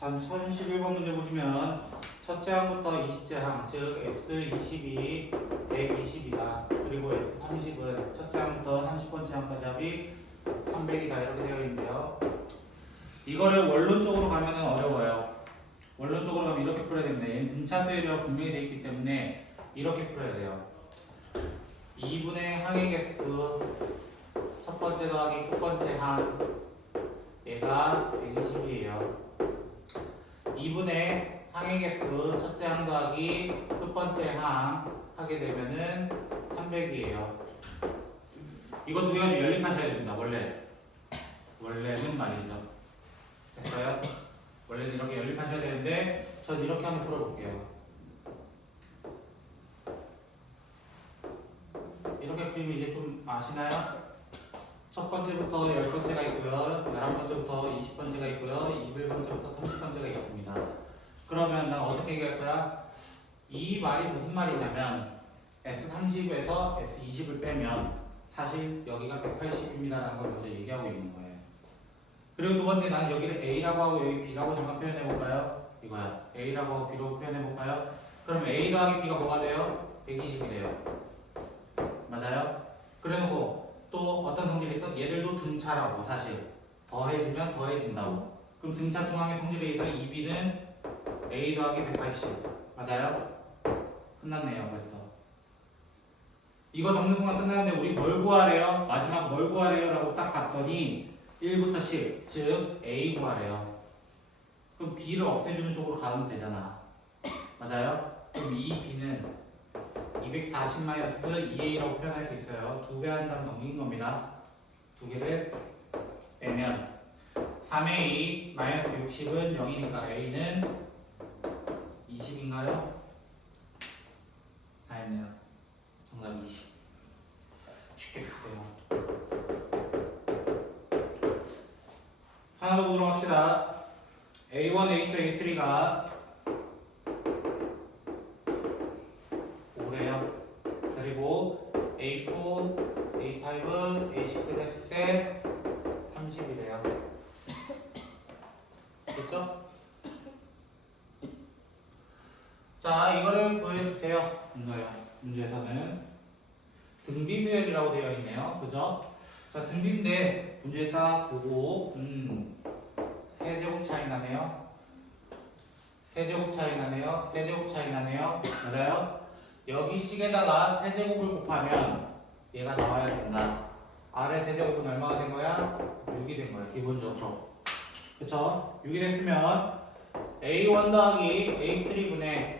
1011번 문제 보시면 첫째 항부터 20째 항, 즉 S22, 120이다. 그리고 S30은 첫째 항부터 30번째 항까지 합이 300이다. 이렇게 되어 있는데요. 이거를 원론적으로 가면은 어려워요. 원론적으로 가면 이렇게 풀어야 됩니다. 얘는 등차 수열이라고 분명히 되어 있기 때문에 이렇게 풀어야 돼요. 2분의 항의 개수 첫 번째 더하기 끝번째 항, 얘가 120이에요. 2분의 항의 개수 첫째 항 더하기 끝번째 항 하게 되면은 300이에요. 이거 두 개가 연립하셔야 됩니다. 원래는 말이죠. 됐어요? 원래는 이렇게 연립하셔야 되는데 전 이렇게 한번 풀어볼게요. 이렇게 풀면 이제 좀 아시나요? 첫 번째부터 10번째가 있고요. 11번째부터 20번째가 있고요. 21번째부터 30번째가 있습니다. 그러면 난 어떻게 얘기할 거야? 이 말이 무슨 말이냐면 S30에서 S20을 빼면 사실 여기가 180입니다 라는 걸 먼저 얘기하고 있는 거예요. 그리고 두 번째 나는 여기를 A라고 하고 여기 B라고 잠깐 표현해 볼까요? 이거야. A라고 하고 B라고 표현해 볼까요? 그럼 A 더하기 B가 뭐가 돼요? 120이 돼요. 맞아요? 그래놓고 또 어떤 성질이 있어? 얘들도 등차라고 사실 더해지면 더해진다고. 그럼 등차 중앙의 성질에 의해서 2B는 A 더하기 180 맞아요? 끝났네요 벌써. 이거 적는 순간 끝나는데 우리 뭘 구하래요? 마지막 뭘 구하래요? 라고 딱 봤더니 1부터 10 즉 A 구하래요. 그럼 B를 없애주는 쪽으로 가면 되잖아. 맞아요? 그럼 이 B는 240-2A라고 표현할 수 있어요. 2배 한 단 넘긴 겁니다. 두 개를 빼면 3A 마이너스 60은 0이니까 A는 20인가요? 다 했네요. 정답 20. 쉽게 푸세요. 하나 더 보도록 합시다. A1, A2, A3가 5래요. 그리고 A4, A5, A6를 했을 때 30이래요. 됐죠? 자, 이거를 보여주세요. 이거요. 문제에서는 등비수열이라고 되어 있네요. 그죠? 자, 등비인데 문제 딱 보고 세제곱 차이 나네요. 세제곱 차이 나네요. 세제곱 차이 나네요. 맞아요? 여기 식에다가 세제곱을 곱하면 얘가 나와야 된다. 아래 세제곱은 얼마가 된 거야? 6이 된 거야. 기본적으로. 그쵸? 6이 됐으면 A1 더하기 A3분의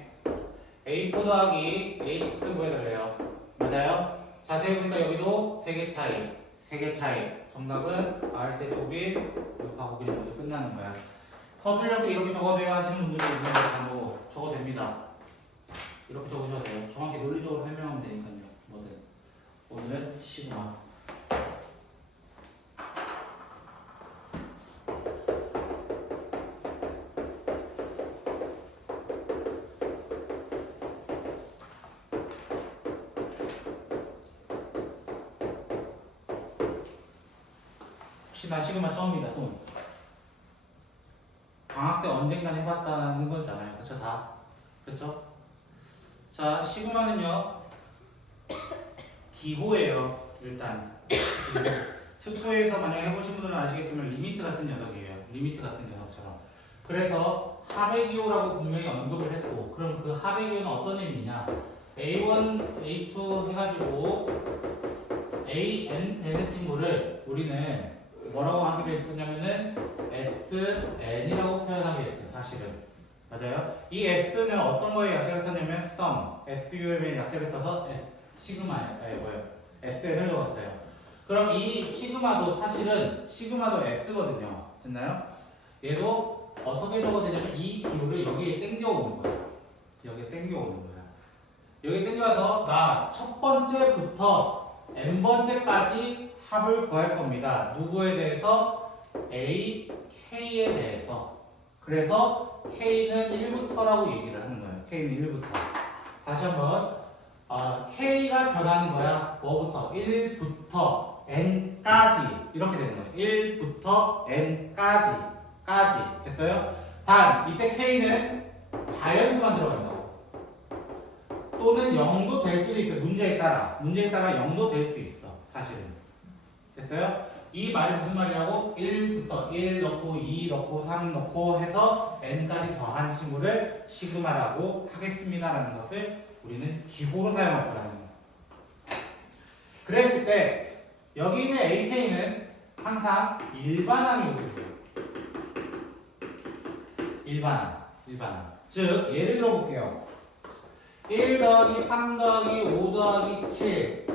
A4 더하기 A6 구해달래요. 맞아요? 자세히 보니까 여기도 3개 차이. 3개 차이. 정답은 R세제곱이 6하고 그냥 모두 끝나는 거야. 서술형도 이렇게 적어줘야 하시는 분들이 있는데 뭐 적어도 됩니다. 이렇게 적으셔도 돼요. 정확히 논리적으로 설명하면 되니까요. 뭐든. 오늘은 시그마. 혹시나 시그마 처음이다 또 방학 때 언젠간 해봤다는 거잖아요. 그쵸? 다. 그쵸? 자, 시그마는요 기호예요. 일단 스토에서 만약 해보신 분들은 아시겠지만 리미트 같은 녀석이에요. 리미트 같은 녀석처럼. 그래서 합의 기호라고 분명히 언급을 했고, 그럼 그 합의 기호는 어떤 의미냐? A1, A2 해가지고 AN 되는 친구를 우리는 뭐라고 하기로 했었냐면은 SN이라고 표현하기로 했어요. 사실은. 맞아요? 이 S는 어떤 거에 약자를 썼냐면 sum, SUM에 약자를 써서 시그마에 뭐예요? SN을 적었어요. 그럼 이 시그마도 사실은 시그마도 S거든요. 됐나요? 얘도 어떻게 적어야 되냐면 이 기호를 여기에 땡겨오는 거예요. 여기에 땡겨오는 거야. 여기 땡겨와서 나 첫 번째부터 n번째까지 합을 구할 겁니다. 누구에 대해서? A, K에 대해서. 그래서 K는 1부터라고 얘기를 하는 거예요. K는 1부터. 다시 한번 K가 변하는 거야. 뭐부터? 1부터 N까지 이렇게 되는 거예요. 1부터 N까지 됐어요? 단 이때 K는 자연수만 들어간다고. 또는 0도 될 수도 있어요. 문제에 따라 0도 될 수 있어. 사실은. 됐어요? 이 말이 무슨 말이라고? 1부터 1 넣고 2 넣고 3 넣고 해서 n까지 더한 친구를 시그마라고 하겠습니다라는 것을 우리는 기호로 사용할 거라는 거예요. 그랬을 때 여기 있는 AK는 항상 일반항이 오거든요. 일반항. 즉 예를 들어 볼게요. 1 더하기 3 더하기 5 더하기 7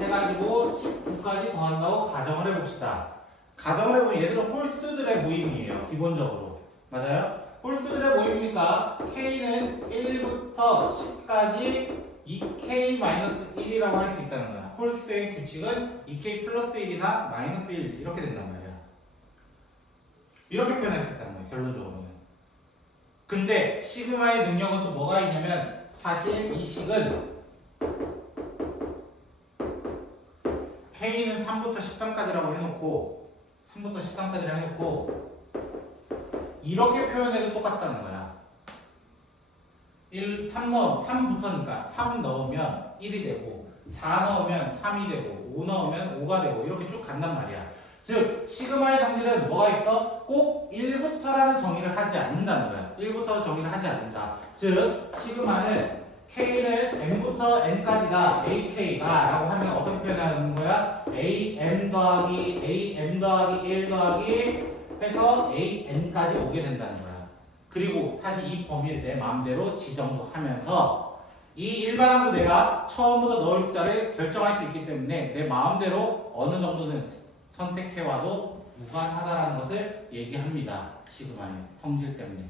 해가지고 19까지 더한다고 가정을 해봅시다. 가정을 해보면 얘들은 홀수들의 모임이에요. 기본적으로. 맞아요? 홀수들의 모임이니까 K는 1부터 10까지 2K-1이라고 할 수 있다는 거야. 홀수의 규칙은 2K 플러스 1이나 마이너스 1 이렇게 된단 말이야. 이렇게 표현할 수 있다는 거야. 결론적으로는. 근데 시그마의 능력은 또 뭐가 있냐면 사실 이 식은 K는 3부터 13까지라고 해놓고 3부터 13까지라고 해놓고 이렇게 표현해도 똑같다는 거야. 3부터니까 3 넣으면 1이 되고 4 넣으면 3이 되고 5 넣으면 5가 되고 이렇게 쭉 간단 말이야. 즉 시그마의 성질은 뭐가 있어? 꼭 1부터라는 정의를 하지 않는다는 거야. 1부터 정의를 하지 않는다. 즉 시그마는 K는 M부터 N까지가 AK가 라고 하면 어떻게 표현하는 거야? AM 더하기 1 더하기 해서 AN까지 오게 된다는 거야. 그리고 사실 이 범위를 내 마음대로 지정도 하면서 이 일반항도 내가 처음부터 넣을 숫자를 결정할 수 있기 때문에 내 마음대로 어느 정도는 선택해와도 무관하다라는 것을 얘기합니다. 시그마의 성질 때문에.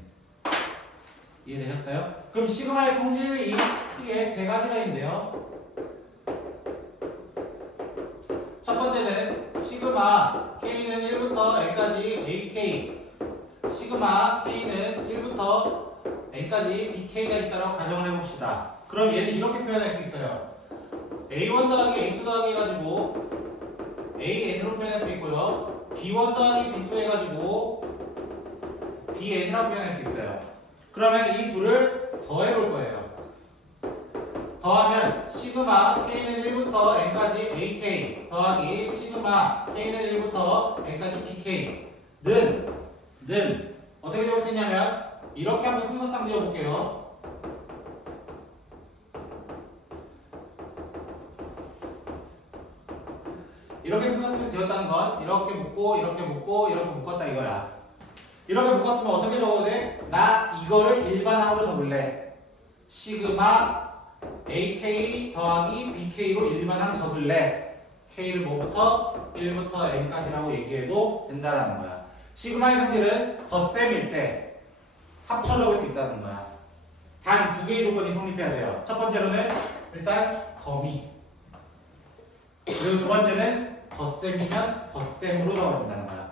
이해되셨어요? 그럼 시그마의 성질이 크게 세 가지가 있는데요. 첫 번째는 시그마 K는 1부터 N까지 AK, 시그마 K는 1부터 N까지 BK가 있다고 가정을 해봅시다. 그럼 얘는 이렇게 표현할 수 있어요. A1 더하기 A2 더하기 해가지고 AN으로 표현할 수 있고요. B1 더하기 B2 해가지고 BN이라고 표현할 수 있어요. 그러면 이 둘을 더해볼 거예요. 더하면 시그마 K는 1부터 N까지 AK 더하기 시그마 K는 1부터 N까지 BK는 어떻게 적을 수 있냐면 이렇게 한번 순서상 지어볼게요. 이렇게 순서상 지었다는 건 이렇게 묶고 이렇게 묶고 이렇게 묶었다 이거야. 이렇게 묶었으면 어떻게 적어도 돼? 나 이거를 일반항으로 적을래. 시그마 AK 더하기 BK로 일반항 적을래. K를 뭐부터? 1부터 N까지라고 얘기해도 된다라는 거야. 시그마의 성질은 덧셈일 때 합쳐 적을 수 있다는 거야. 단 두 개의 조건이 성립해야 돼요. 첫 번째로는 일단 범위. 그리고 두 번째는 덧셈이면 덧셈으로 적어진다는 거야.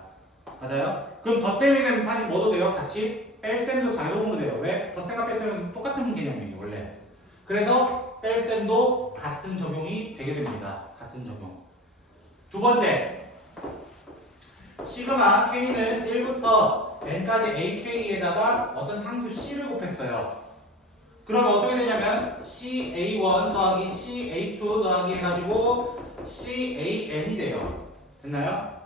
맞아요? 그럼 덧셈이면 사실 뭐도 돼요? 같이 뺄셈도 자동으로 돼요. 왜? 덧셈과 뺄셈은 똑같은 개념이에요. 원래. 그래서 뺄셈도 같은 적용이 되게 됩니다. 같은 적용. 두 번째, 시그마 K는 1부터 N까지 AK에다가 어떤 상수 C를 곱했어요. 그러면 어떻게 되냐면 CA1 더하기 CA2 더하기 해가지고 CAN이 돼요. 됐나요?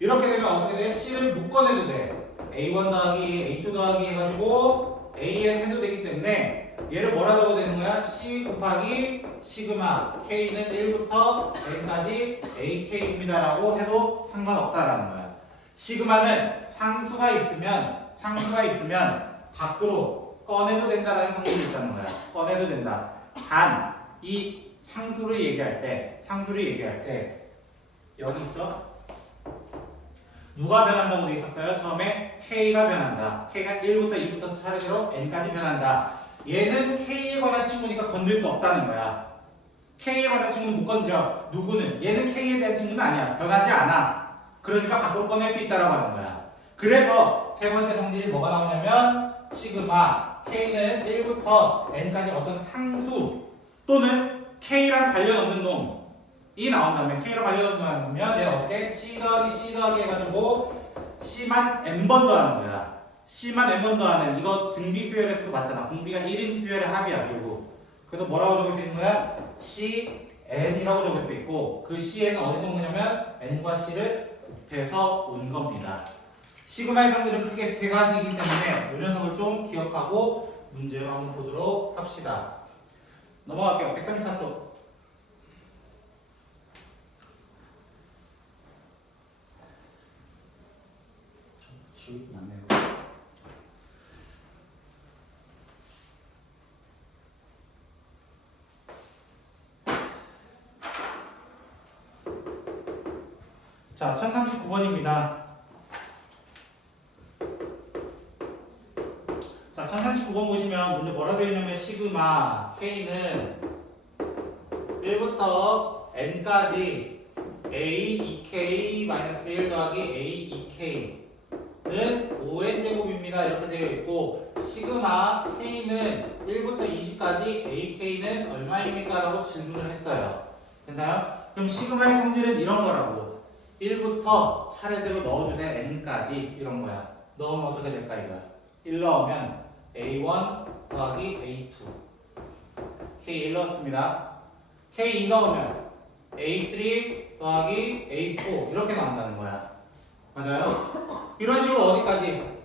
이렇게 되면 어떻게 돼? C를 묶어내도 돼. A1 더하기 A2 더하기 해가지고 AN 해도 되기 때문에 얘를 뭐라 적어도 되는 거야? C 곱하기 시그마 K는 1부터 N까지 AK입니다 라고 해도 상관없다라는 거야. 시그마는 상수가 있으면 밖으로 꺼내도 된다라는 성질이 있다는 거야. 꺼내도 된다. 단 이 상수를 얘기할 때 여기 있죠? 누가 변한다고 돼 있었어요? 처음에 K가 변한다. K가 1부터 2부터 차례대로 N까지 변한다. 얘는 K에 관한 친구니까 건들 수 없다는 거야. K에 관한 친구는 못 건드려. 누구는? 얘는 K에 대한 친구는 아니야. 변하지 않아. 그러니까 밖으로 꺼낼 수 있다라고 하는 거야. 그래서 세 번째 성질이 뭐가 나오냐면 시그마 K는 1부터 N까지 어떤 상수 또는 K랑 관련 없는 놈이 나온다면 K랑 관련 없는 놈이면 내가 어떻게 C 더하기 해가지고 C만 N번 더하는 거야. C만 n번 더하는 이거 등비 수열에서도 맞잖아. 공비가 1인 수열의 합이야 결국. 그래서 뭐라고 적을 수 있는 거야? C n이라고 적을 수 있고 그 Cn은 어디 정도냐면 n과 C를 곱해서 온 겁니다. 시그마의 성질은 크게 세 가지이기 때문에 이 녀석을 좀 기억하고 문제를 한번 보도록 합시다. 넘어갈게요. 134쪽. 지우지 않네요. 자, 1039번입니다. 자, 1039번 보시면 문제 뭐라 되어 있냐면 시그마 K는 1부터 N까지 A 2K-1 더하기 A 2K는 5N제곱입니다. 이렇게 되어 있고 시그마 K는 1부터 20까지 AK는 얼마입니까? 라고 질문을 했어요. 됐나요? 그럼 시그마의 성질은 이런 거라고 1부터 차례대로 넣어주세요. N까지 이런 거야. 넣으면 어떻게 될까 이거야? 1 넣으면 A1 더하기 A2 K1 넣었습니다. K2 넣으면 A3 더하기 A4 이렇게 나온다는 거야. 맞아요? 이런 식으로 어디까지?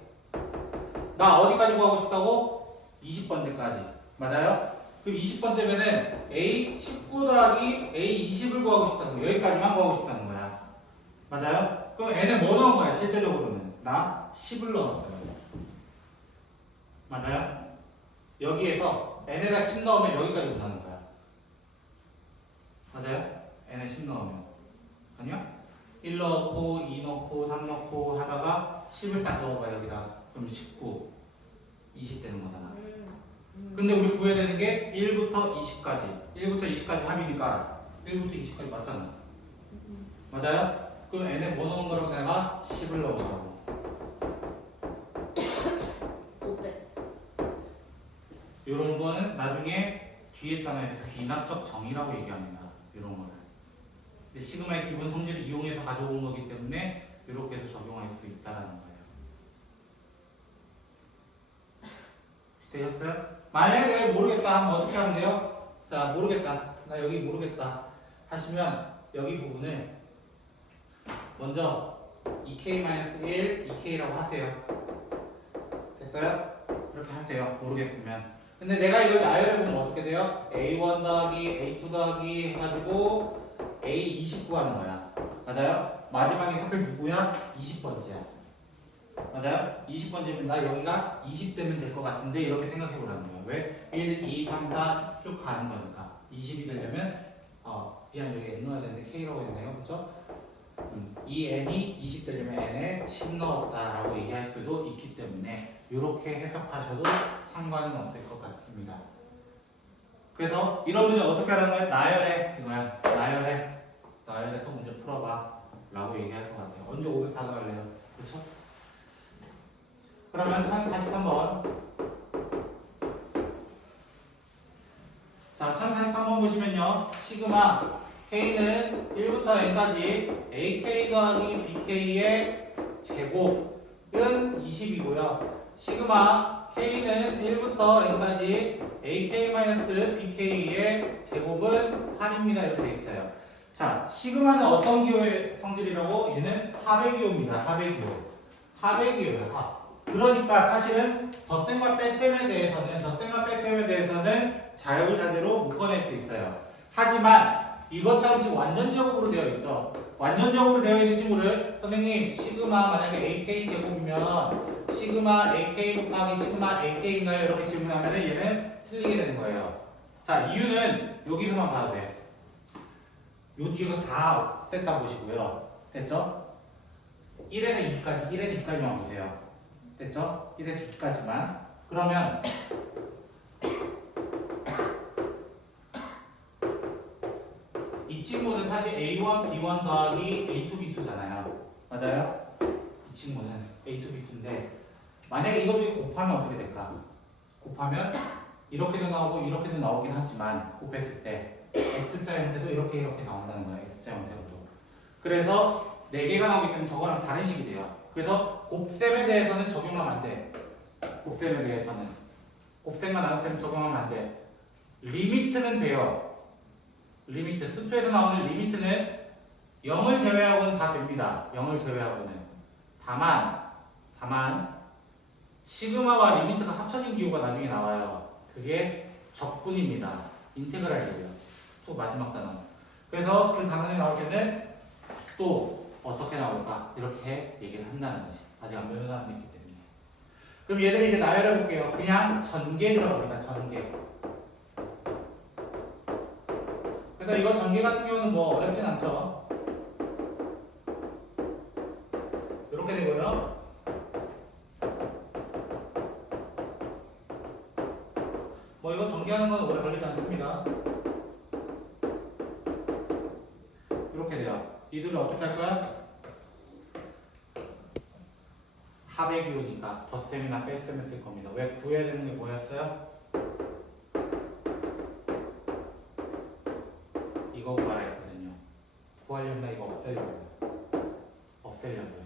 나 어디까지 구하고 싶다고? 20번째까지. 맞아요? 그럼 20번째면은 A19 더하기 A20을 구하고 싶다고. 여기까지만 구하고 싶다는 거야. 맞아요? 그럼 n에 뭐 넣은 거야? 실제적으로는 나 10을 넣었어요. 맞아요? 여기에서 n에다 10 넣으면 여기까지 온다는 거야. 맞아요? n에 10 넣으면 아니야? 1 넣고 2 넣고 3 넣고 하다가 10을 딱 넣어봐 여기다. 그럼 19 20 되는 거잖아. 근데 우리 구해야 되는 게 1부터 20까지 1부터 20까지 합이니까 1부터 20까지 맞잖아. 맞아요? 그럼 n에 뭐 넣은 거라고 내가 10을 넣어보라고. 500. 이런 거는 나중에 뒤에 단어에서 귀납적 정의라고 얘기합니다. 이런 거를. 근데 시그마의 기본 성질을 이용해서 가져온 거기 때문에 이렇게도 적용할 수 있다는 거예요. 되셨어요? 만약에 내가 모르겠다 하면 어떻게 하면 돼요? 자, 모르겠다. 나 여기 모르겠다. 하시면 여기 부분을 먼저 2k-1, 2k라고 하세요. 됐어요? 이렇게 하세요. 모르겠으면. 근데 내가 이걸 나열해 보면 어떻게 돼요? A1 더하기 A2 더하기 해가지고 A20 구하는 거야. 맞아요? 마지막에 선택 누구야? 20번째야. 맞아요? 20번째면 나 여기가 20 되면 될 것 같은데 이렇게 생각해 보라는 거야. 왜? 1, 2, 3, 4 쭉쭉 가는 거니까. 20이 되려면 미안 여기 N 넣어야 되는데 K라고 했네요. 그쵸? 이 n이 20 되려면 n에 10 넣었다라고 얘기할 수도 있기 때문에 이렇게 해석하셔도 상관은 없을 것 같습니다. 그래서 이런 문제 어떻게 하라는 거야? 나열해 이거야. 나열해서 문제 풀어봐 라고 얘기할 것 같아요. 언제 500 다가갈래요? 그렇죠? 그러면 1043번. 자, 1043번 보시면요. 시그마 K는 1부터 N까지 AK 더하기 BK의 제곱은 20이고요. 시그마 K는 1부터 N까지 AK-BK의 제곱은 8입니다. 이렇게 되어 있어요. 자, 시그마는 어떤 기호의 성질이라고? 얘는 합의 기호입니다. 합의 기호. 합의 기호예요. 합. 그러니까 사실은 덧셈과 뺄셈에 대해서는 자유자재로 묶어낼 수 있어요. 하지만 이것처럼 지금 완전 제곱으로 되어 있죠. 완전 제곱으로 되어 있는 친구를 선생님 시그마 만약에 AK 제곱이면 시그마 AK 곱하기 시그마 AK인가요? 이렇게 질문하면 얘는 틀리게 되는 거예요. 자, 이유는 여기서만 봐도 돼. 요 뒤가 다 셌다 보시고요. 됐죠? 1에서 2까지만 보세요. 됐죠? 1에서 2까지만. 그러면 이 친구는 사실 A1, B1 더하기 A2, B2잖아요. 맞아요? 이 친구는 A2, B2인데 만약에 이거 중에 곱하면 어떻게 될까? 곱하면 이렇게도 나오고 이렇게도 나오긴 하지만 곱했을 때 X자 형태도 이렇게 나온다는 거예요. X자 형태로도. 그래서 4개가 나오기 때문에 저거랑 다른 식이 돼요. 그래서 곱셈에 대해서는 적용하면 안 돼. 곱셈에 대해서는. 곱셈과 나눗셈 적용하면 안 돼. 리미트는 돼요. 리미트. 수초에서 나오는 리미트는 0을 제외하고는 다 됩니다. 0을 제외하고는. 다만 시그마와 리미트가 합쳐진 기호가 나중에 나와요. 그게 적분입니다. 인테그랄이에요. 또 마지막 단어. 그래서 그 단원이 나올 때는 또 어떻게 나올까? 이렇게 얘기를 한다는 거지. 아직 안 배우는 사람이 있기 때문에. 그럼 얘들 이제 나열해 볼게요. 그냥 전개 들어갑니다. 전개. 그래서 이거 전개 같은 경우는 뭐 어렵진 않죠. 이렇게 되고요. 뭐 이거 전개하는 건 오래 걸리지 않습니다. 이렇게 돼요. 이들을 어떻게 할 거야? 합의기호니까 덧셈이나 뺄셈을 쓸 겁니다. 왜 구해야 되는 게 뭐였어요? 이거 구하라 했거든요. 구하려면 이거 없애려고요.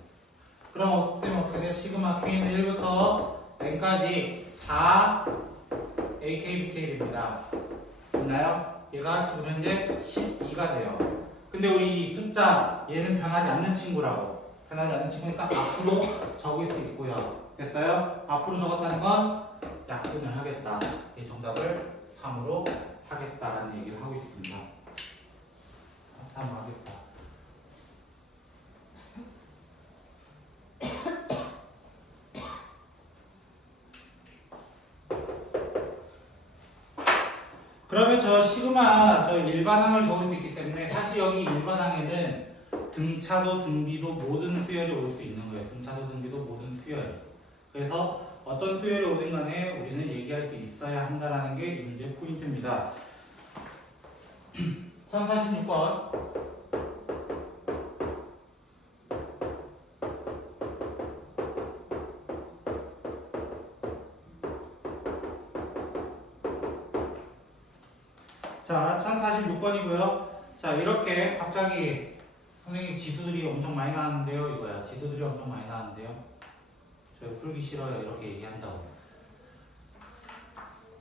그럼 없애면 어떻게 돼요? 시그마 K는 1부터 n까지 4 AK, BK 됩니다. 됐나요? 얘가 지금 현재 12가 돼요. 근데 우리 이 숫자 얘는 변하지 않는 친구라고. 변하지 않는 친구니까 앞으로 적을 수 있고요. 됐어요? 앞으로 적었다는 건 약분을 하겠다. 이 정답을 3으로 하겠다라는 얘기를 하고 있습니다. 3으로 하겠다. 그러면 저 시그마 저 일반항을 적을 수 있기 때문에 사실 여기 일반항에는 등차도 등비도 모든 수열이 올 수 있는 거예요. 등차도 등비도 모든 수열. 그래서 어떤 수열이 오든 간에 우리는 얘기할 수 있어야 한다는 게 이 문제의 포인트입니다. 1046번. 자, 1046번이고요. 자, 이렇게 갑자기 선생님 지수들이 엄청 많이 나왔는데요. 이거야. 지수들이 엄청 많이 나왔는데요. 저희 풀기 싫어요. 이렇게 얘기한다고.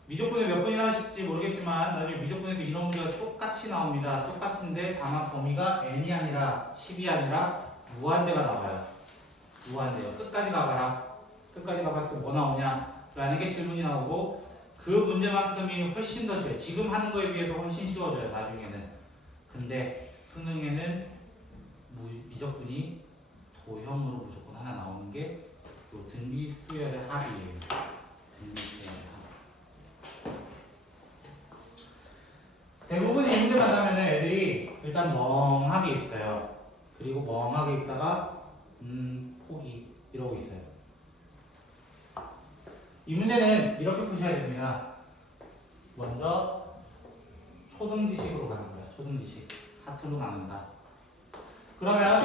미적분에 몇 번이나 하실지 모르겠지만 나중에 미적분에도 이런 문제가 똑같이 나옵니다. 똑같은데 다만 범위가 n이 아니라 10이 아니라 무한대가 나와요. 무한대요. 끝까지 가봐라. 끝까지 가봤을 때 뭐 나오냐? 라는 게 질문이 나오고 그 문제만큼이 훨씬 더 쉬워요. 지금 하는 거에 비해서 훨씬 쉬워져요. 나중에는. 근데 수능에는 미적분이 도형으로 무조건 하나 나오는 게 요 등비 수열의 합이에요. 등비 수열의 합. 대부분 이 문제 만나면 애들이 일단 멍하게 있어요. 그리고 멍하게 있다가 포기 이러고 있어요. 이 문제는 이렇게 푸셔야 됩니다. 먼저 초등지식으로 가는 거야. 초등지식. 하트로 나눈다. 그러면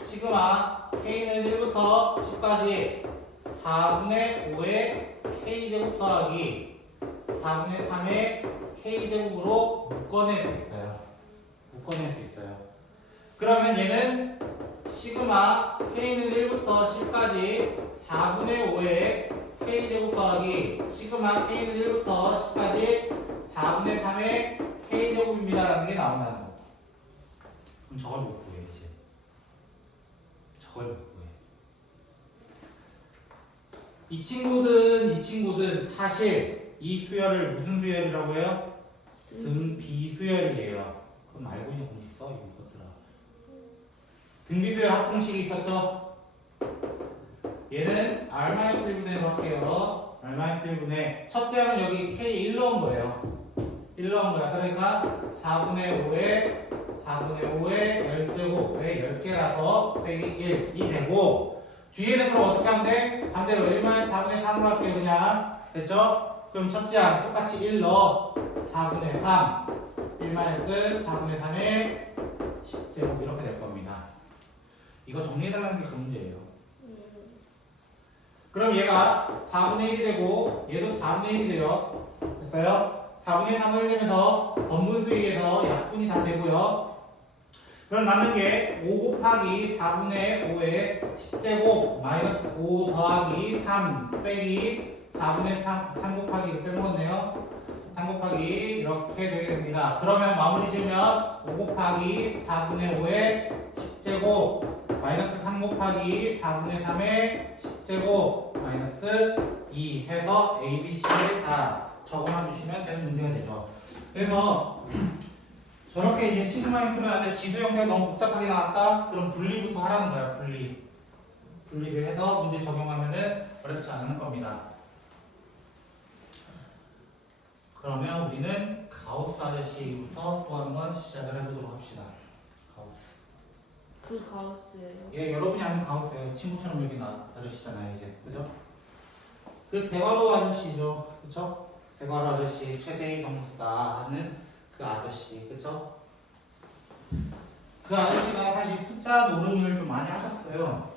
시그마 K는 1부터 10까지 4분의 5의 K제곱 더하기 4분의 3의 K제곱으로 묶어낼 수 있어요. 묶어낼 수 있어요. 그러면 얘는 시그마 K는 1부터 10까지 4분의 5의 K제곱 더하기 시그마 K는 1부터 10까지 4분의 3의 K제곱입니다 라는 게 나온다는 거. 그럼 저걸 못 구해 이제. 저걸 못 구해. 이 친구든 사실 이 수열을 무슨 수열이라고 해요? 등비수열이에요. 그럼 알고 있는 공식 써 이것들아. 등비수열 합공식이 있었죠? 얘는 R-1분의 할게요. R-1분의 첫째 항은 여기 K 1 넣은 거예요. 1 넣은 거야. 그러니까 4분의 5의 10제곱의 10개라서 빼기 1이 되고 뒤에는 그럼 어떻게 하면 돼? 반대로 1-4분의 3으로 할게요. 그냥 됐죠? 그럼 첫째 항 똑같이 1 넣어 4분의 3 1-4분의 3의 10제곱 이렇게 될 겁니다. 이거 정리해달라는 게 그 문제예요. 그럼 얘가 4분의 1이 되고 얘도 4분의 1이 돼요. 됐어요? 4분의 3을 내면서 번분수에 의해서 약분이 다 되고요. 그럼 남는 게 5 곱하기 4분의 5의 10제곱 마이너스 5 더하기 3 빼기 4분의 3 곱하기 이렇게 빼먹었네요. 3 곱하기 이렇게 되게 됩니다. 그러면 마무리 지으면 5 곱하기 4분의 5의 10제곱 마이너스 3 곱하기 4분의 3의 10제곱 마이너스 2 해서 A, B, C를 다 적어만 주시면 되는 문제가 되죠. 그래서 저렇게 이제 시그마 형태로 하는데 지수 형태가 너무 복잡하게 나왔다? 그럼 분리부터 하라는 거야, 분리. 분리를 해서 문제 적용하면은 어렵지 않은 겁니다. 그러면 우리는 가우스 아저씨부터 또 한 번 시작을 해보도록 합시다. 가우스. 그 가우스예요. 예, 여러분이 아는 가우스예요. 친구처럼 여기 나 아저씨잖아요, 이제. 그죠? 그 대화로 아저씨죠. 그쵸? 대화로 아저씨, 최대의 점수다 하는 그 아저씨. 그쵸? 그 아저씨가 사실 숫자 노름을 좀 많이 하셨어요.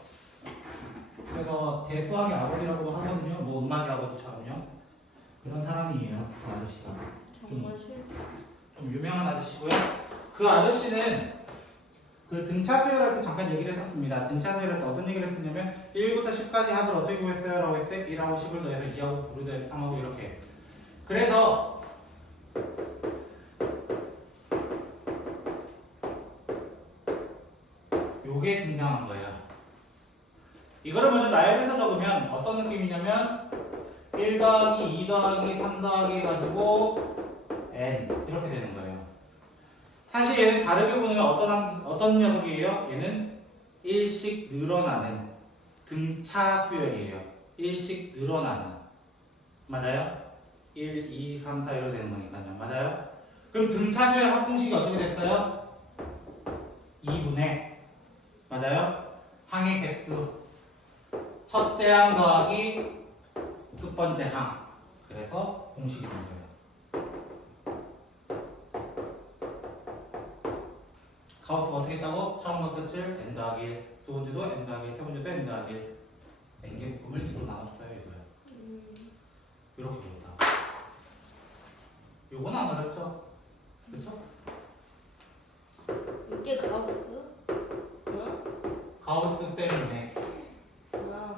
그래서 대수학의 아버지라고 하거든요. 뭐 음악의 아버지처럼요. 그런 사람이에요. 그 아저씨가. 정말 싫다. 좀 유명한 아저씨고요. 그 아저씨는 그 등차 수열할 때 잠깐 얘기를 했었습니다. 등차 수열할 때 어떤 얘기를 했었냐면 1부터 10까지 합을 어떻게 구했어요? 라고 했을 때 1하고 10을 더해서 2하고 9를 더해서 3하고 이렇게. 그래서 요게 등장한 거예요. 이거를 먼저 나열해서 적으면 어떤 느낌이냐면 1 더하기 2 더하기 3 더하기 해가지고 n 이렇게 되는 거예요. 사실 얘는 다르게 보면 어떤 녀석이에요? 얘는 1씩 늘어나는 등차 수열이에요. 1씩 늘어나는. 맞아요? 1, 2, 3, 4 이렇게 되는 거니까요. 맞아요? 그럼 등차 수열 합공식이 어떻게 됐어요? 2분의 맞아요? 항의 개수 첫째 항 더하기 첫 번째 항. 그래서 공식이 된 거예요. 가우스가 어떻게 했다고? 처음과 끝을 n 더하기 1, 두 번째도 n 더하기 1, 세 번째도 n 더하기 1. n개 묶음을 2로 나눴어요, 이거요. 이렇게 보였다. 요건 안 어렵죠? 그쵸? 이게 가우스? 뭐야? 가우스 때문에 뭐야?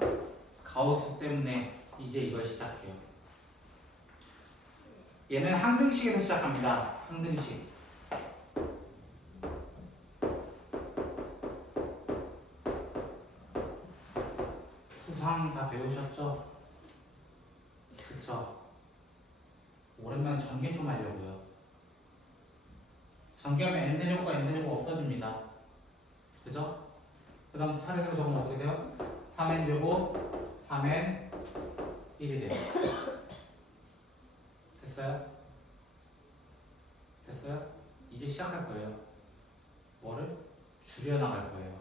가우스 때문에 이제 이걸 시작해요. 얘는 항등식에서 시작합니다. 항등식. 수상 다 배우셨죠? 그쵸? 오랜만에 전개 좀 하려고요. 전개하면 n제곱과 n제곱 없어집니다. 그죠? 그 다음 차례대로 적으면 어떻게 돼요? 3n제곱 3n 1이 돼요. 됐어요? 됐어요? 이제 시작할 거예요. 뭐를? 줄여나갈 거예요.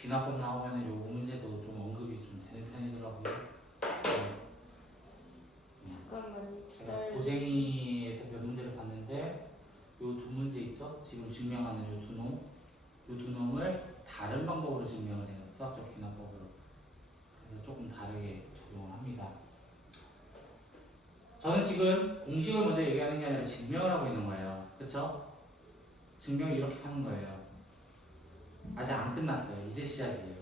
귀납법 나오면 요 문제도 좀 언급이 좀 되는 편이더라고요. 잠깐만 제가 기다려. 고쟁이에서 몇 문제를 봤는데 요 두 문제 있죠? 지금 증명하는 요 두 놈, 요 두 놈을 다른 방법으로 증명을 해요. 수학적 귀납법으로. 그래서 조금 다르게 적용을 합니다. 저는 지금 공식을 먼저 얘기하는 게 아니라 증명을 하고 있는 거예요. 그쵸? 증명을 이렇게 하는 거예요. 아직 안 끝났어요. 이제 시작이에요.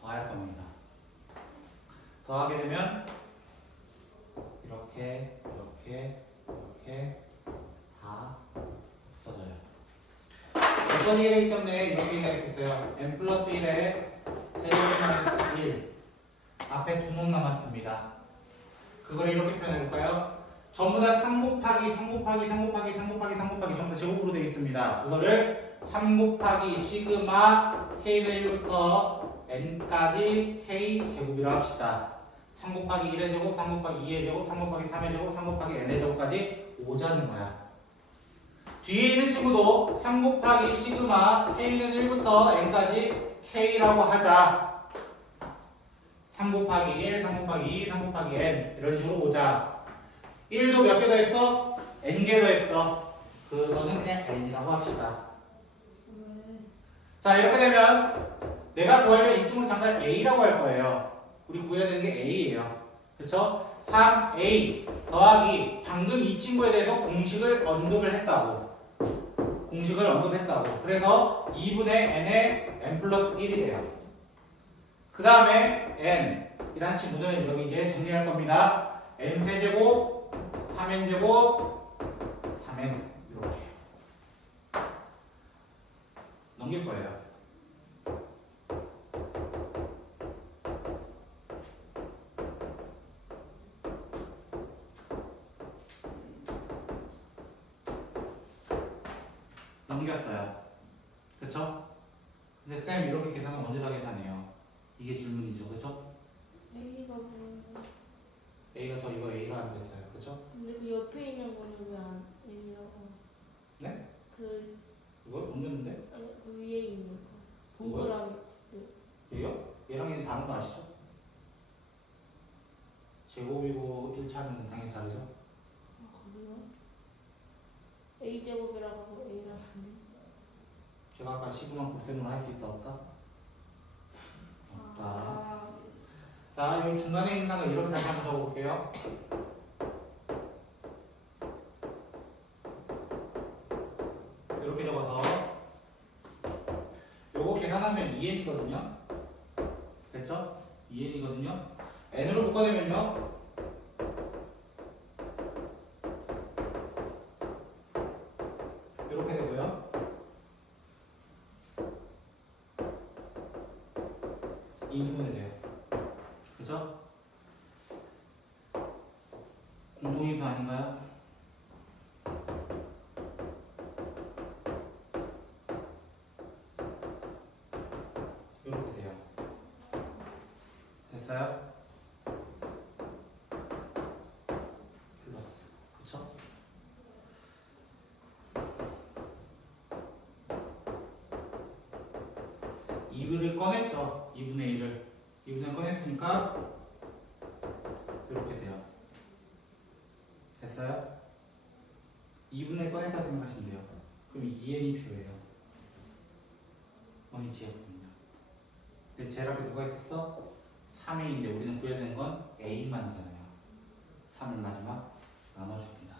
더할 겁니다. 더하게 되면 이렇게 다 없어져요. 없어지게 되기 때문에 이렇게 얘기할 수 있어요. n 플러스 1에 세제곱 마이너스 1 앞에 두 놈 남았습니다. 그 그걸 이렇게 표현해볼까요? 전부 다 3 곱하기 3 곱하기 3 곱하기 3 곱하기 3 곱하기 전부 다 제곱으로 되어 있습니다. 그거를 3 곱하기 시그마 K를 1부터 N까지 K 제곱이라고 합시다. 3 곱하기 1의 제곱, 3 곱하기 2의 제곱, 3 곱하기 3의 제곱, 3 곱하기 N의 제곱까지 오자는 거야. 뒤에 있는 친구도 3 곱하기 시그마 K는 1부터 N까지 K라고 하자. 3 곱하기 1, 3 곱하기 2, 3 곱하기 N 이런 식으로 오자. 1도 몇 개 더 했어? N개 더 했어. 그거는 그냥 N이라고 합시다. 왜? 자, 이렇게 되면 내가 구하려면 이 친구는 잠깐 A라고 할 거예요. 우리 구해야 되는 게 A예요. 그쵸? 3A 더하기 방금 이 친구에 대해서 공식을 언급을 했다고. 공식을 언급했다고. 그래서 2분의 N에 N 플러스 1이 돼요. 그 다음에 N 이란 친구는 여기 이제 정리할 겁니다. N 세제곱, 3N제곱, 3N 이렇게 넘길 거예요. 넘겼어요. 그쵸? 근데 쌤 이렇게 계산은 언제 다 계산해요? 이게 질문이죠. 그쵸? A가 뭐예요? A가 저 이거 A가 안 됐어요. 그쵸? 근데 그 옆에 있는 거는 왜 안 A라고? 네? 그, 이거 넘겼는데? 아니, 그 위에 있는 거. 뭐요? 동그라미. 얘요? 얘랑 얘는 다른 거 아시죠? 제곱이고 1차는 당연히 다르죠? 아, 그래요? A 제곱이라고 하고 A랑 안 제가 아까 시그마 곱셈으로 할 수 있다 없다? 없다. 아, 자, 여기 중간에 있는 거 이렇게 다시 한번 적어볼게요. 이렇게 적어서 요거 계산하면 2n이거든요. 됐죠? 2n이거든요. n으로 묶어내면요. 이렇게 되고요. 2분의 돼요. 그죠? 공동인수 아닌가요? 이렇게 돼요. 됐어요? 플러스. 그쵸? 이분을 꺼냈죠. 2분의 1을. 2분의 꺼냈으니까 이렇게 돼요. 됐어요? 2분의 꺼냈다 생각하시면 돼요. 그럼 2n이 필요해요. 원이 지역입니다. 근데 제일 앞에 누가 있었어? 3a인데 우리는 구해야 되는 건 a만이잖아요. 3을 마지막 나눠줍니다.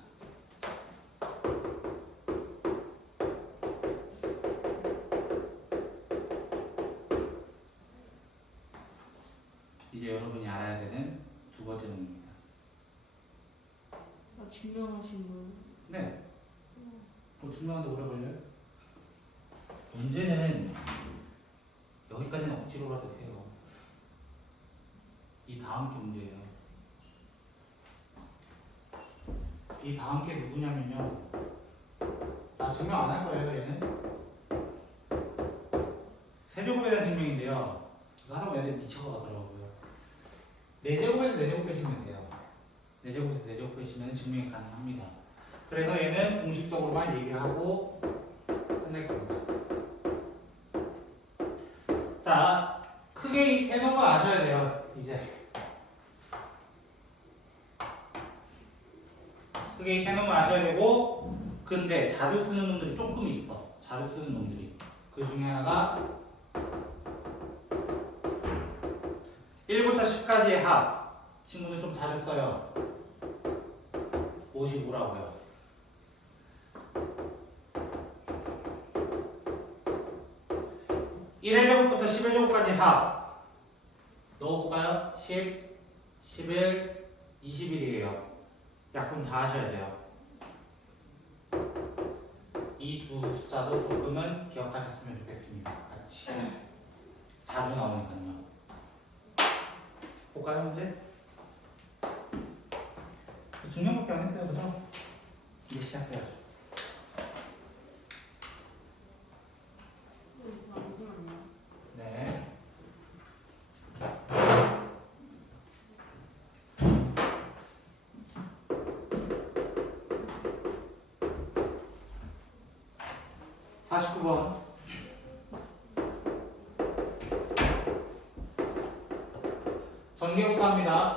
이제 여러분이 알아야 되는 두 번째 놈입니다. 아, 증명하신 거예요? 네. 뭐 증명하는데 오래 걸려요? 문제는 여기까지는 억지로라도 해요. 이 다음 게 문제예요. 이 다음 게 누구냐면요. 자, 증명 안 할 거예요, 얘는. 세제곱에 대한 증명인데요. 이거 하라고 애들 미쳐가더라고요. 4제곱에서 4제곱 빼시면 돼요. 4제곱에서 4제곱 빼시면 증명이 가능합니다. 그래서 얘는 공식적으로만 얘기를 하고 끝낼 겁니다. 자, 크게 이 세 놈을 아셔야 돼요, 이제. 크게 이 세 놈을 아셔야 되고, 근데 자주 쓰는 놈들이 조금 있어. 자주 쓰는 놈들이. 그 중에 하나가 1부터 10까지의 합. 친구는 좀 자주 써요. 55라고요. (1의 제곱부터 10의 제곱까지) 합 넣어볼까요? 10, 11, 21이에요. 약분 다 하셔야 돼요. 이 두 숫자도 조금은 기억하셨으면 좋겠습니다. 같이 자주 나오니까요. 볼까요, 문제? 증명밖에 안 했어요, 그죠? 이제 시작해야죠. 잠시만요. 네. (49번) 전개부터 합니다.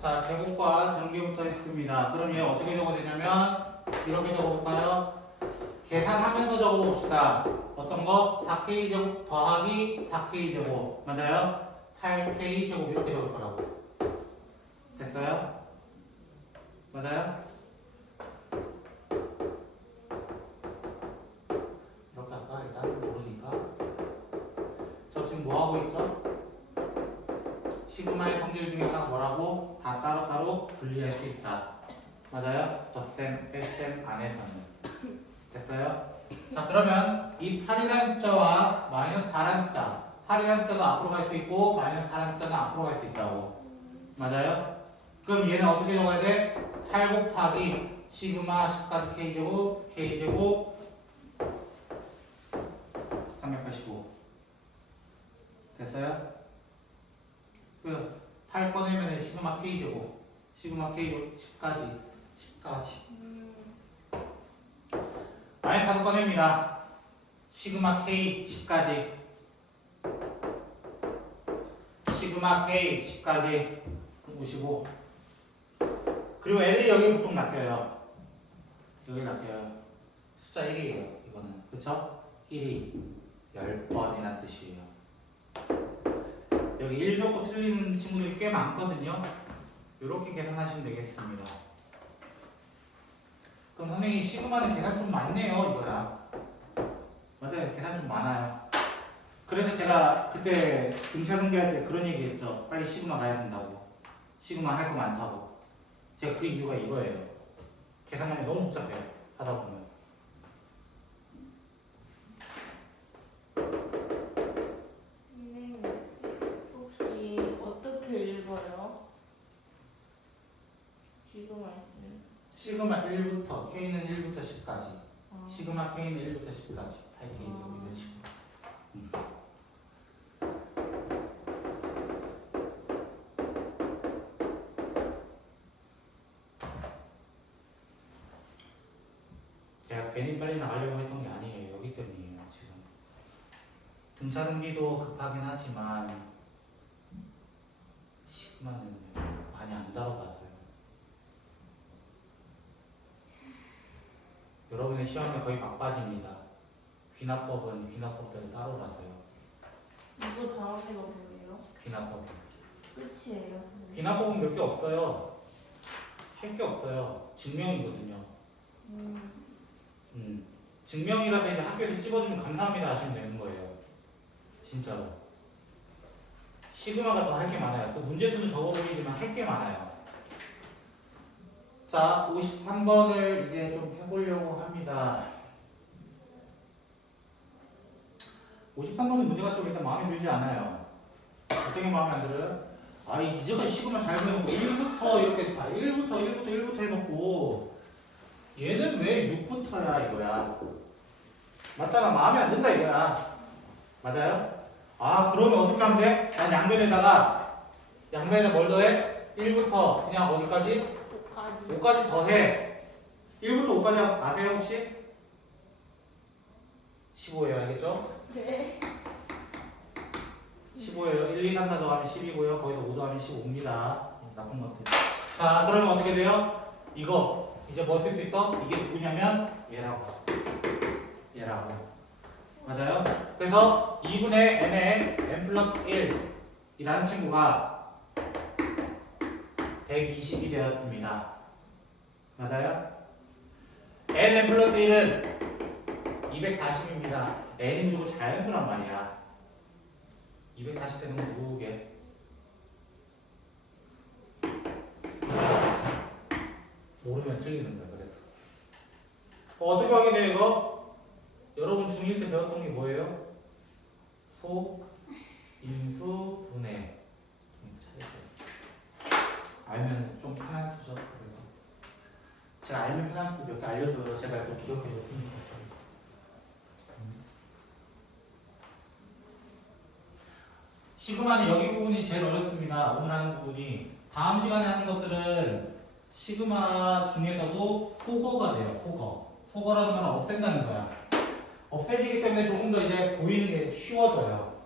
자, 제곱과 전개부터 했습니다. 그럼 얘 어떻게 적어되냐면 이렇게 적어볼까요? 계산하면서 적어봅시다. 어떤 거? 4k제곱 더하기 4k제곱 맞아요? 8k제곱 이렇게 적을 거라고. 됐어요? 맞아요? 이렇게 할까? 일단 모르니까. 저 지금 뭐 하고 있죠? 시그마의 성질 중에 하나가 뭐라고? 다 따로따로 분리할 수 있다. 맞아요? 덧셈, 뺄셈 안에서는. 됐어요? 자, 그러면 이 8이라는 숫자와 마이너스 4라는 숫자. 8이라는 숫자도 앞으로 갈 수 있고 마이너스 4라는 숫자는 앞으로 갈 수 있다고. 맞아요? 그럼 얘는 어떻게 적어야 돼? 8 곱하기 시그마 10까지 k제곱, k제곱 385. 됐어요? 그 8 꺼내면 시그마 k제곱, 시그마 k제곱 10까지. 마이너스 4도 꺼냅니다. 시그마 k 10까지, 시그마 k 10까지 55. 그리고 L이 여기 보통 낚여요. 여기 낚여요. 숫자 1이에요. 이거는. 그쵸? 1이 10번이란 뜻이에요. 여기 1 적고 틀리는 친구들이 꽤 많거든요. 이렇게 계산하시면 되겠습니다. 그럼 선생님 시그마는 계산 좀 많네요. 이거야. 맞아요. 계산 좀 많아요. 그래서 제가 그때 등차 등비할 때 그런 얘기 했죠. 빨리 시그마 가야 된다고. 시그마 할 거 많다고. 제가 그 이유가 이거예요. 계산량이 너무 복잡해요. 하다 보면. 선생님, 혹시 어떻게 읽어요? 지금 말씀. 시그마 1부터 K는 1부터 10까지. 아, 시그마 K는 1부터 10까지. 8K죠. 이런 식으로. 제가 괜히 빨리 나가려고 했던 게 아니에요. 여기 때문이에요. 지금. 등차 등비도 급하긴 하지만 시그마는 많이 안 다뤄봤어요. 여러분의 시험에 거의 막빠집니다. 귀납법은 귀납법대로 따로라서요. 이거 다음에가 뭐예요? 귀납법. 끝이에요. 귀납법은 몇 개 없어요. 할 게 없어요. 증명이거든요. 증명이라서 이제 학교에서 찝어주면 감사합니다 하시면 되는 거예요. 진짜로. 시그마가 더 할 게 많아요. 그 문제수는 적어 보이지만 할 게 많아요. 자, 53번을 이제 좀 해보려고 합니다. 53번은 문제가 좀 일단 마음에 들지 않아요. 어떻게 마음에 안 들어요? 아, 이 이제까지 시그마 잘 해놓고 1부터 이렇게 다 1부터 해놓고 얘는 왜 6부터야 이거야. 맞잖아. 마음에 안 든다 이거야. 맞아요? 아, 그러면 어떻게 하면 돼? 난 양변에다 뭘 더해? 1부터 그냥 어디까지? 5까지. 5까지 더해. 1부터 5까지 아세요 혹시? 15예요. 알겠죠? 네. 15예요. 1, 2, 3, 4 더하면 10이고요. 거기서 5 더하면 15입니다. 나쁜 것들. 자, 그러면 어떻게 돼요? 이거 이제 뭐 쓸 수 있어? 이게 누구냐면 얘라고. 맞아요? 그래서 2분의 n에 n 플러스 1이라는 친구가 120이 되었습니다. 맞아요? n 플러스 1은 240입니다. n인 주고 자연수란 말이야. 240 되는 거 누구게? 모르면 틀리는 거야. 그래서 어떻게 하게 돼 이거? 여러분 중1 때 배웠던 게 뭐예요? 소 인수 분해 알면 좀 편한 수죠. 그래서 제가 알면 편한 수 몇 개 알려줘요. 제발 좀 기억해 줬으면 좋겠어요. 시그마는 여기 부분이 제일 어렵습니다. 오늘 하는 부분이. 다음 시간에 하는 것들은 시그마 중에서도 소거가 돼요. 소거. 소거라는 건 없앤다는 거야. 없애지기 때문에 조금 더 이제 보이는 게 쉬워져요.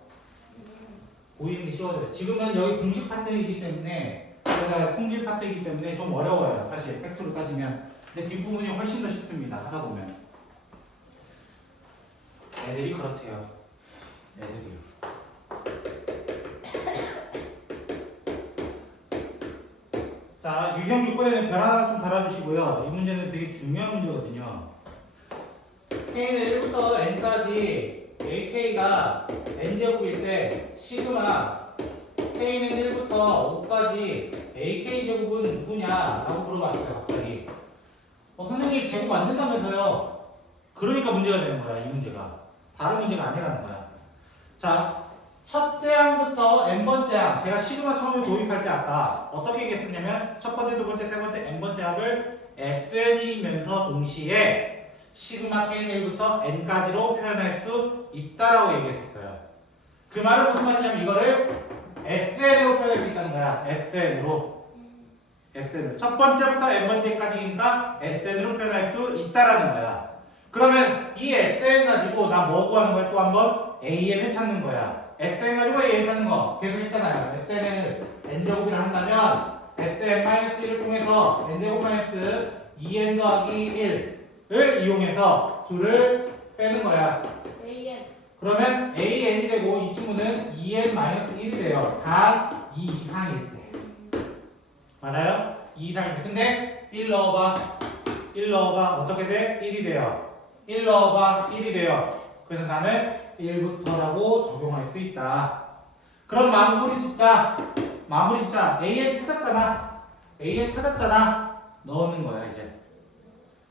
보이는 게 쉬워져요. 지금은 여기 공식 파트이기 때문에, 그러니까 성질 파트이기 때문에 좀 어려워요. 사실 팩토를 따지면. 근데 뒷부분이 훨씬 더 쉽습니다. 하다 보면. 애들이 그렇대요. 애들이요. 자, 유형 6번에는 별 하나 좀 달아주시고요. 이 문제는 되게 중요한 문제거든요. K는 1부터 N까지 AK가 N제곱일 때 시그마 K는 1부터 5까지 AK제곱은 누구냐? 라고 물어봤어요. 갑자기. 선생님 제곱 안 된다면서요. 그러니까 문제가 되는 거야. 이 문제가. 다른 문제가 아니라는 거야. 자, 첫째 항부터 n번째 항. 제가 시그마 처음에 도입할 때 아까 어떻게 얘기했었냐면 첫 번째, 두 번째, 세 번째, n번째 항을 sn이면서 동시에 시그마 k는1부터 n까지로 표현할 수 있다라고 얘기했었어요. 그 말은 무슨 말이냐면 이거를 sn으로 표현할 수 있다는 거야. sn으로. sn으로. 첫 번째부터 n번째까지니까 sn으로 표현할 수 있다라는 거야. 그러면 이 SN 가지고 나 뭐 구하는 거야? 또 한 번 AN을 찾는 거야. SN 가지고 AN 찾는 거 계속 했잖아요. SN을 N제곱이라 한다면 SN-1을 통해서 N제곱-2N 더하기 1을 이용해서 둘을 빼는 거야. AN. 그러면 AN이 되고 이 친구는 2N-1이 돼요. 단 2 이상일 때. 맞아요? 2 이상일 때. 근데 1 넣어봐. 1 넣어봐. 어떻게 돼? 1이 돼요. 1 넣어봐 1이 돼요. 그래서 나는 1부터라고 적용할 수 있다. 그럼 마무리 짓자. AN 찾았잖아. AN 찾았잖아. 넣는 거야 이제.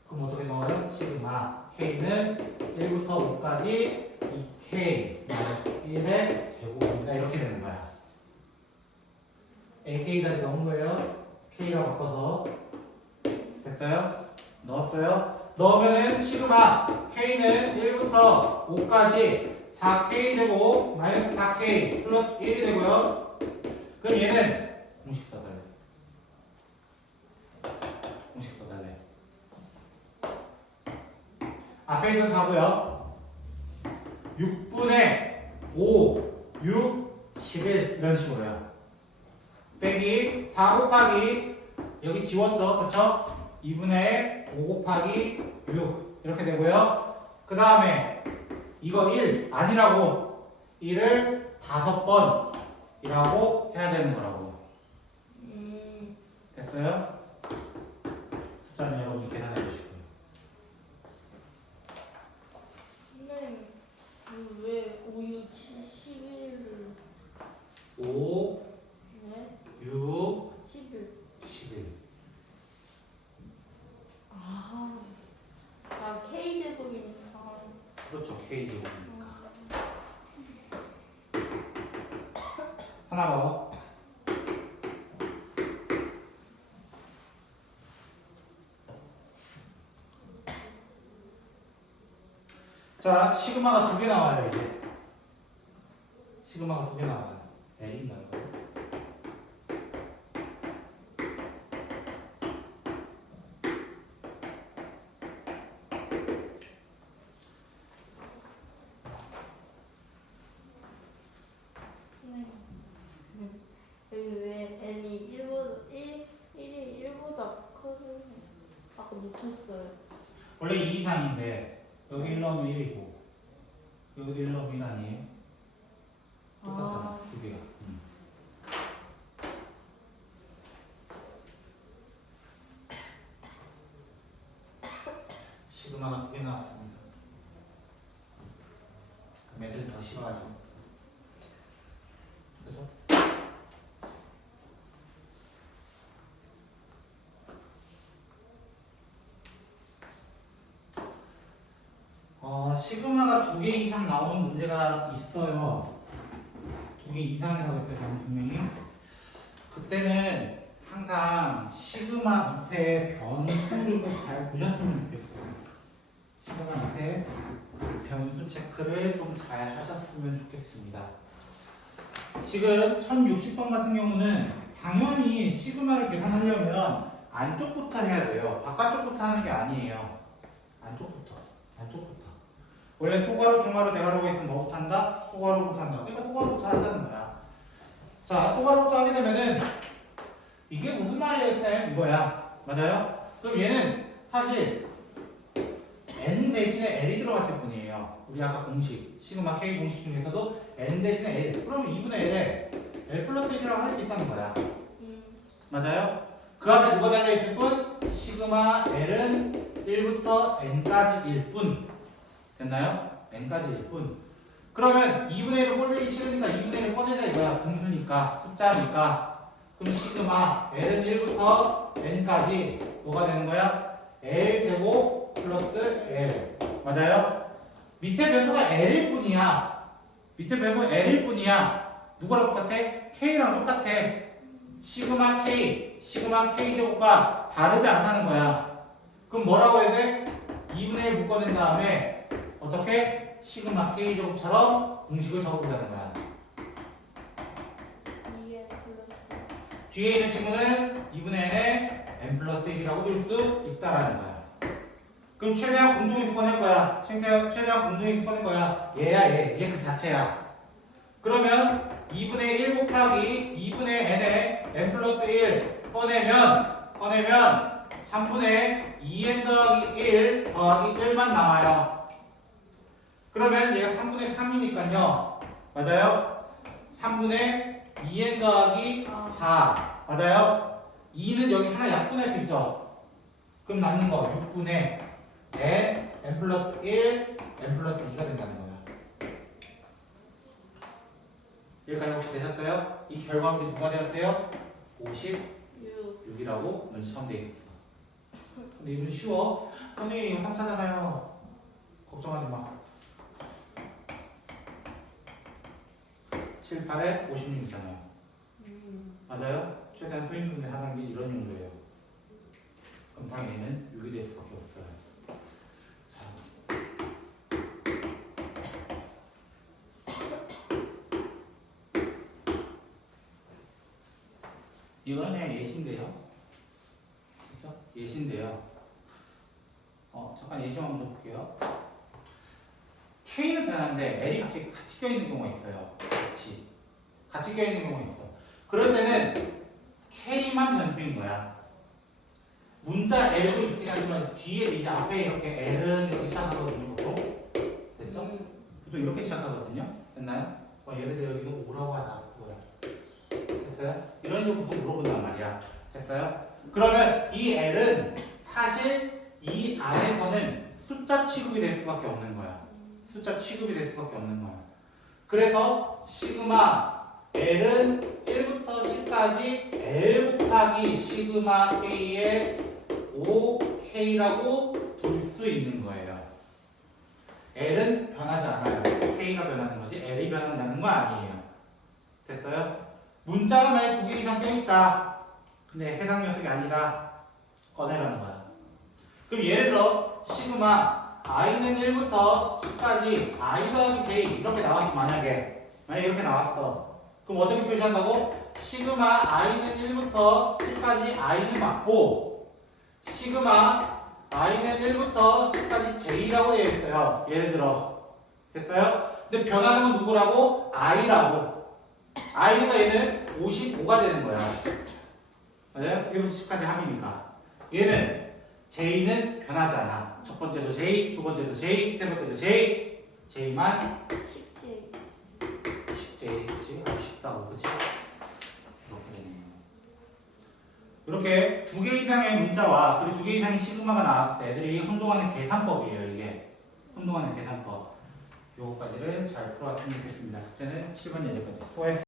그럼 어떻게 넣어요? 시그마 K는 1부터 5까지 2K 1의 제곱입니다. 이렇게 되는 거야. AK까지 넣은 거예요. K라고 바꿔서. 됐어요? 넣었어요? 넣으면은 시그마 K는 1부터 5까지 4K 제곱 마이너스 4K 플러스 1이 되고요. 그럼 얘는 공식 써달래. 공식 써달래. 앞에 있는 4고요. 6분의 5, 6, 11 이런 식으로요. 빼기 4 곱하기 여기 지웠죠? 그쵸? 2분의 5 곱하기 6 이렇게 되고요. 그 다음에 이거 1 아니라고 1을 5번이라고 해야 되는 거라고. 됐어요? 숫자는 여러분이 계산해 주시고요. 선생님, 왜 5, 6, 7, 11을 5, 네? 6, 11. 11. K제곱이니까. 그렇죠. K제곱이니까. 하나 더. 자, 시그마가 2개 나와요, 이제. 시그마가 2개 나와요. L인가요? 여기 왜 n이 1이 1보다 커서 아까 놓쳤어요. 원래 2 이상인데 여기 1 넣으면 1이고 여기도 1 넣으면 1 아니에요? 똑같잖아. 두 개가. 시그마가 2개 나왔습니다. 그럼 애들은 더 싫어하죠. 그래서 시그마가 2개 이상 나오는 문제가 있어요. 두 개 이상이라고 했거든요, 분명히. 그때는 항상 시그마 밑에 변수를 꼭 잘 보셨으면 좋겠어요. 시그마 밑에 변수 체크를 좀 잘 하셨으면 좋겠습니다. 지금 1060번 같은 경우는 당연히 시그마를 계산하려면 안쪽부터 해야 돼요. 바깥쪽부터 하는 게 아니에요. 안쪽부터. 원래 소괄호, 중괄호, 대괄호가 있으면 뭐부터 한다? 소괄호부터 한다. 그러니까 소괄호부터 한다는 거야. 자, 소괄호부터 하게 되면은 이게 무슨 말이에요, 쌤? 이거야. 맞아요? 그럼 얘는 사실 n 대신에 l이 들어갔을 뿐이에요. 우리 아까 공식, 시그마 k 공식 중에서도 n 대신에 l. 그러면 2분의 l에 l 플러스 1이라고 할 수 있다는 거야. 맞아요? 그 앞에 누가 달려있을 뿐? 시그마 l은 1부터 n까지일 뿐. 됐나요? n까지일 뿐. 그러면 2분의 1을 꼴보기 싫으니까 2분의 1을 꺼내자 이거야. 분수니까, 숫자니까. 그럼 시그마 l은 1부터 n까지 뭐가 되는 거야? l 제곱 플러스 l. 맞아요? 밑에 변수가 l일 뿐이야. 밑에 변수 l일 뿐이야. 누구랑 똑같아? k랑 똑같아. 시그마 k 제곱과 다르지 않다는 거야. 그럼 뭐라고 해야 돼? 2분의 1 묶어낸 다음에 어떻게? 시그마 k 제곱처럼 공식을 적어보자는 거야. 뒤에 있는 친구는 2분의 n에 n 플러스 1이라고 볼 수 있다라는 거야. 그럼 최대한 공동인수 꺼낼 거야. 최대한 공동인수 꺼낼 거야. 얘 그 자체야. 그러면 2분의 1 곱하기 2분의 n에 n 플러스 1 꺼내면 3분의 2n 더하기 1 더하기 1만 남아요. 그러면 얘가 3분의 3이니까요. 맞아요? 3분의 2n 더하기 4. 맞아요? 2는 여기 하나 약분할 수 있죠? 그럼 남는 거 6분의 n 플러스 1, n 플러스 2가 된다는 거야. 여기까지 혹시 되셨어요? 이 결과물이 누가 되었대요? 56이라고 눈치처럼 돼 있었어. 근데 이건 쉬워. 선생님 이거 3차잖아요. 걱정하지 마. 7, 8에 56이잖아요. 맞아요? 최대한 소인수분해 하는 게 이런 용도예요. 그럼 당연히 얘는 6이 될 수밖에 없어요. 자. 이거는 그냥 예시인데요. 그렇죠? 예시인데요. 잠깐 예시 한번 볼게요. K는 변하는데 L이 갑자기 같이 껴있는 경우가 있어요. 같이 껴있는 경우가 있어. 그럴 때는 K만 변수인 거야. 문자 L도 있긴 하지만 뒤에 이제 앞에 이렇게 L은 이렇게 시작하거든요. 보통. 됐죠? 보통 이렇게 시작하거든요. 됐나요? 예를 들어 여기는 5라고 하자. 뭐야? 됐어요? 이런 식으로 보통 물어본단 말이야. 됐어요? 그러면 이 L은 사실 이 안에서는 숫자 취급이 될 수밖에 없는 거야. 숫자 취급이 될 수밖에 없는 거야. 그래서 시그마 L은 1부터 10까지 L 곱하기 시그마 K의 5K라고 둘 수 있는 거예요. L은 변하지 않아요. K가 변하는 거지 L이 변한다는 거 아니에요. 됐어요? 문자가 만약 2개 이상 껴있다. 근데 해당 녀석이 아니다. 꺼내라는 거야. 그럼 예를 들어 시그마 i는 1부터 10까지 i 더하기 j 이렇게 나왔어. 만약에 이렇게 나왔어. 그럼 어떻게 표시한다고? 시그마 i는 1부터 10까지 i는 맞고 시그마 i는 1부터 10까지 j라고 되어 있어요. 예를 들어. 됐어요? 근데 변하는 건 누구라고? i라고. i가 얘는 55가 되는 거야. 맞아요? 1부터 10까지 합이니까. 얘는 j는 변하지 않아. 첫 번째도 j, 두 번째도 j, 세 번째도 j, j만 10j. 10j, 그치? 아주 쉽다고, 그치? 이렇게 되네요. 이렇게 2개 이상의 문자와 그리고 2개 이상의 시그마가 나왔을 때 애들이 혼동하는 계산법이에요, 이게. 혼동하는 계산법. 요거까지를 잘 풀어왔으면 좋겠습니다. 숙제는 7번 예제까지 수고했습니다.